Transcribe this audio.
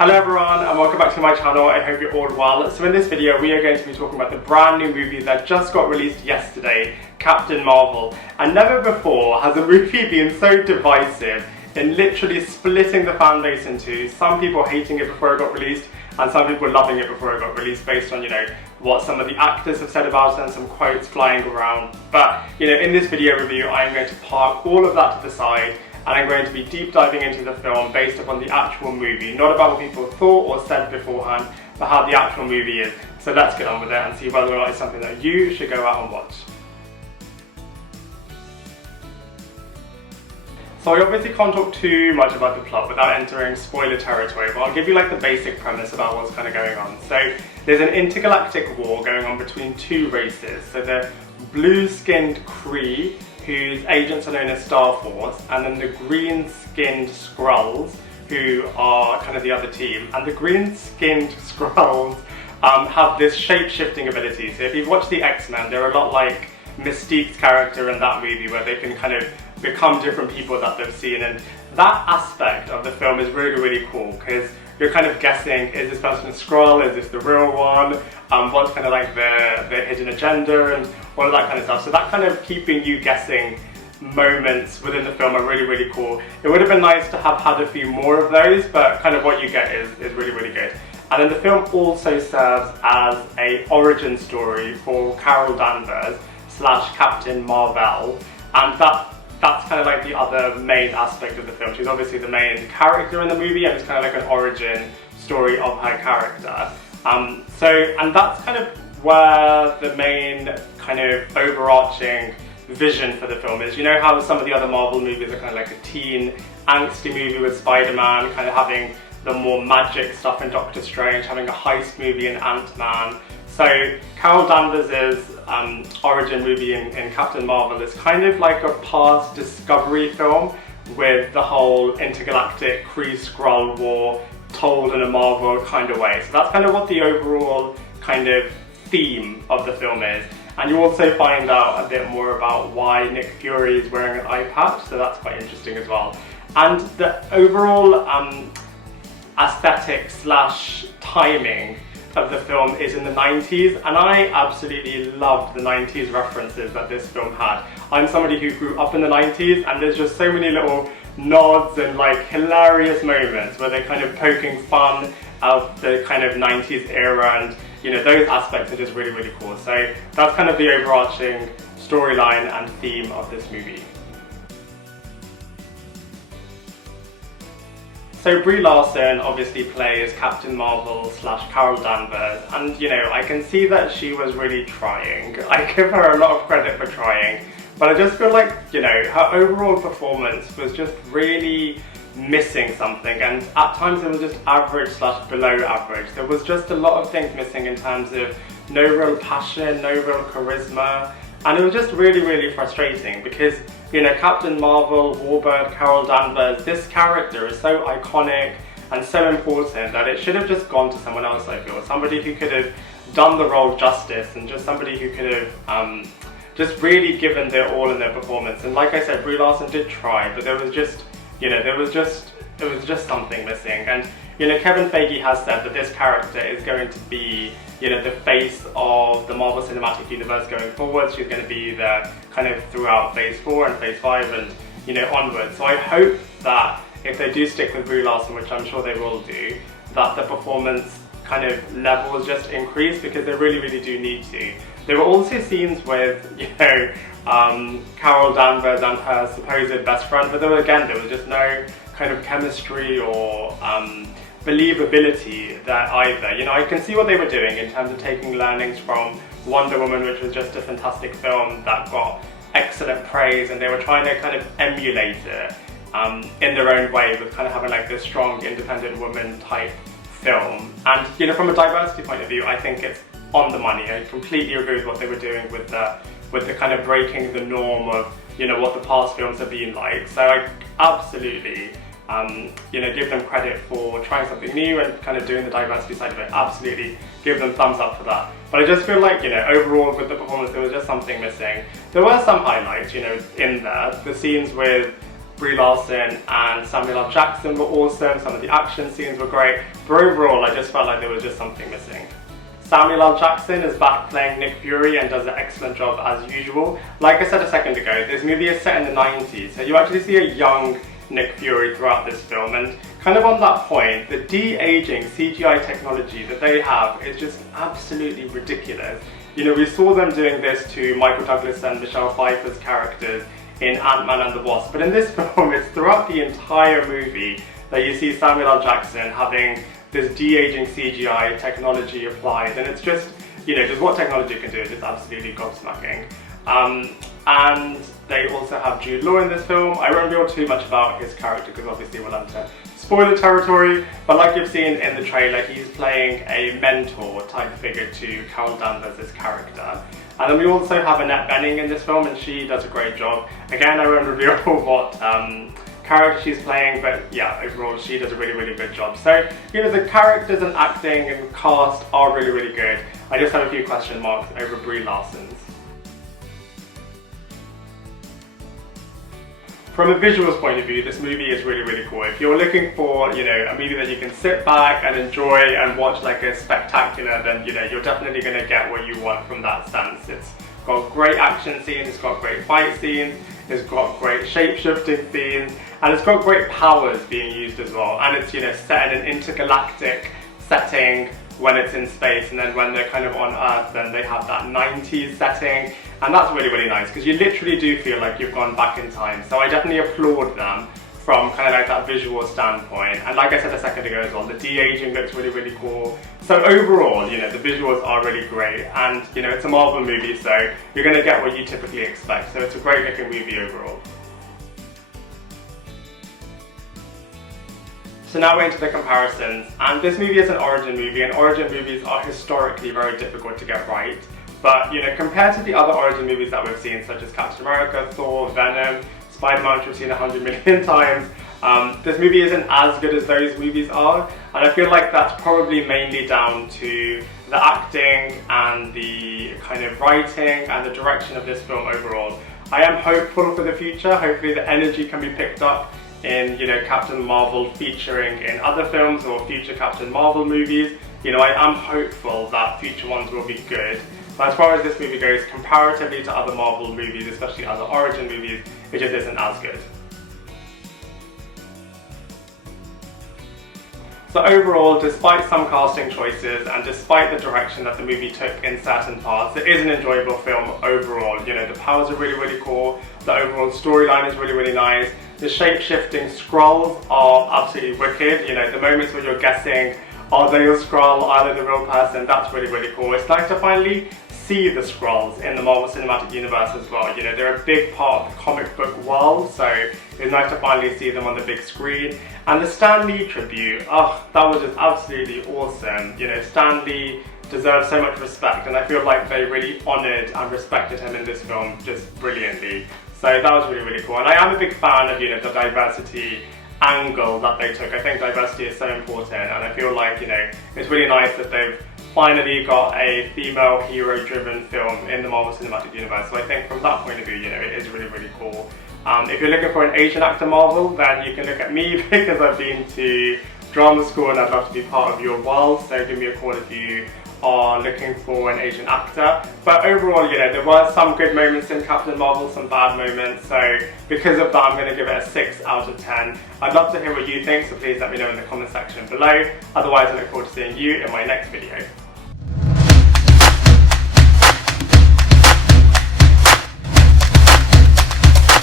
Hello everyone and welcome back to my channel. I hope you're all well. So in this video we are going to be talking about the brand new movie that just got released yesterday, Captain Marvel. And never before has a movie been so divisive in literally splitting the fan base in two. Some people hating it before it got released and some people loving it before it got released based on, what some of the actors have said about it and some quotes flying around. But, in this video review I am going to park all of that to the side and I'm going to be deep diving into the film based upon the actual movie, not about what people thought or said beforehand, but how the actual movie is. So let's get on with it and see whether or not it's something that you should go out and watch. So I obviously can't talk too much about the plot without entering spoiler territory, but I'll give you the basic premise about what's kind of going on. So there's an intergalactic war going on between two races. So the blue-skinned Kree, whose agents are known as Star Force, and then the green-skinned Skrulls, who are kind of the other team. And the green-skinned Skrulls have this shape-shifting ability. So if you've watched the X-Men, they're a lot like Mystique's character in that movie, where they can kind of become different people that they've seen. And that aspect of the film is really, really cool, because you're kind of guessing, is this person a Skrull, is this the real one, what's kind of like the hidden agenda and all of that kind of stuff. So that kind of keeping you guessing moments within the film are really, really cool. It would have been nice to have had a few more of those, but kind of what you get is really, really good. And then the film also serves as an origin story for Carol Danvers / Captain Marvel, and that's kind of like the other main aspect of the film. She's obviously the main character in the movie, and it's kind of like an origin story of her character. And that's kind of where the main kind of overarching vision for the film is. You know how some of the other Marvel movies are kind of like a teen, angsty movie with Spider-Man, kind of having the more magic stuff in Doctor Strange, having a heist movie in Ant-Man. So Carol Danvers' origin movie in Captain Marvel is kind of like a past discovery film with the whole intergalactic Kree-Skrull war told in a Marvel kind of way. So that's kind of what the overall kind of theme of the film is. And you also find out a bit more about why Nick Fury is wearing an eye patch, so that's quite interesting as well. And the overall aesthetic / timing of the film is in the 90s, and I absolutely loved the 90s references that this film had. I'm somebody who grew up in the 90s, and there's just so many little nods and hilarious moments where they're kind of poking fun of the kind of 90s era, and those aspects are just really, really cool. So that's kind of the overarching storyline and theme of this movie. So Brie Larson obviously plays Captain Marvel / Carol Danvers, and I can see that she was really trying. I give her a lot of credit for trying, but I just feel like, her overall performance was just really missing something, and at times it was just average / below average. There was just a lot of things missing in terms of no real passion, no real charisma, and it was just really, really frustrating because, Captain Marvel, Warbird, Carol Danvers, this character is so iconic and so important that it should have just gone to someone else, I feel. Somebody who could have done the role justice, and just somebody who could have just really given their all in their performance. And like I said, Brie Larson did try, but there was just, there was just something missing. And Kevin Feige has said that this character is going to be, the face of the Marvel Cinematic Universe going forward. She's going to be there kind of throughout Phase 4 and Phase 5 and, onwards. So I hope that if they do stick with Brie Larson, which I'm sure they will do, that the performance kind of levels just increase, because they really, really do need to. There were also scenes with, Carol Danvers and her supposed best friend, but there was just no kind of chemistry or believability there either. I can see what they were doing in terms of taking learnings from Wonder Woman, which was just a fantastic film that got excellent praise, and they were trying to kind of emulate it in their own way, with kind of having this strong independent woman type film. And from a diversity point of view, I think it's on the money. I completely agree with what they were doing with the kind of breaking the norm of what the past films have been like. So I absolutely give them credit for trying something new and kind of doing the diversity side of it. Absolutely give them thumbs up for that. But I just feel like, overall with the performance there was just something missing. There were some highlights, in there. The scenes with Brie Larson and Samuel L. Jackson were awesome, some of the action scenes were great, but overall I just felt like there was just something missing. Samuel L. Jackson is back playing Nick Fury and does an excellent job as usual. Like I said a second ago, this movie is set in the 90s, so you actually see a young Nick Fury throughout this film, and kind of on that point, the de-aging CGI technology that they have is just absolutely ridiculous. You know, we saw them doing this to Michael Douglas and Michelle Pfeiffer's characters in Ant-Man and the Wasp, but in this film it's throughout the entire movie that you see Samuel L. Jackson having this de-aging CGI technology applied, and it's just, you know, just what technology can do is just absolutely gobsmacking. And they also have Jude Law in this film. I won't reveal too much about his character because obviously we'll enter spoiler territory, but like you've seen in the trailer, he's playing a mentor type figure to Carol Danvers' character. And then we also have Annette Bening in this film, and she does a great job. Again, I won't reveal what character she's playing, but yeah, overall she does a really, really good job. So, you know, the characters and acting and cast are really, really good. I just have a few question marks over Brie Larson's. From a visuals point of view, this movie is really, really cool. If you're looking for, you know, a movie that you can sit back and enjoy and watch like a spectacular, then, you know, you're definitely going to get what you want from that sense. It's got great action scenes, it's got great fight scenes, it's got great shape-shifting scenes, and it's got great powers being used as well. And it's, you know, set in an intergalactic setting when it's in space, and then when they're kind of on Earth, then they have that 90s setting, and that's really, really nice because you literally do feel like you've gone back in time. So I definitely applaud them from kind of like that visual standpoint. And like I said a second ago as well, the de-aging looks really, really cool. So overall, you know, the visuals are really great, and you know, it's a Marvel movie, so you're going to get what you typically expect. So it's a great looking movie overall. So now we're into the comparisons, and this movie is an origin movie, and origin movies are historically very difficult to get right. But, you know, compared to the other origin movies that we've seen, such as Captain America, Thor, Venom, Spider-Man, which we've seen 100 million times, this movie isn't as good as those movies are, and I feel like that's probably mainly down to the acting and the kind of writing and the direction of this film overall. I am hopeful for the future. Hopefully the energy can be picked up in, you know, Captain Marvel featuring in other films or future Captain Marvel movies. You know, I am hopeful that future ones will be good. But as far as this movie goes, comparatively to other Marvel movies, especially other origin movies, it just isn't as good. So overall, despite some casting choices and despite the direction that the movie took in certain parts, it is an enjoyable film overall. You know, the powers are really, really cool, the overall storyline is really, really nice, the shape-shifting Skrulls are absolutely wicked. You know, the moments where you're guessing, are they a Skrull, are they the real person, that's really, really cool. It's nice to finally see the Skrulls in the Marvel Cinematic Universe as well. You know, they're a big part of the comic book world, so it's nice to finally see them on the big screen. And the Stan Lee tribute, oh, that was just absolutely awesome. You know, Stan Lee deserves so much respect, and I feel like they really honoured and respected him in this film just brilliantly. So that was really, really cool. And I am a big fan of, you know, the diversity angle that they took. I think diversity is so important, and I feel like, you know, it's really nice that they've finally got a female hero-driven film in the Marvel Cinematic Universe. So I think from that point of view, you know, it is really, really cool. If you're looking for an Asian actor Marvel, then you can look at me because I've been to drama school and I'd love to be part of your world. So give me a call if you are looking for an Asian actor. But overall, you know, there were some good moments in Captain Marvel, some bad moments. So because of that, I'm going to give it a 6 out of 10. I'd love to hear what you think, so please let me know in the comment section below. Otherwise, I look forward to seeing you in my next video.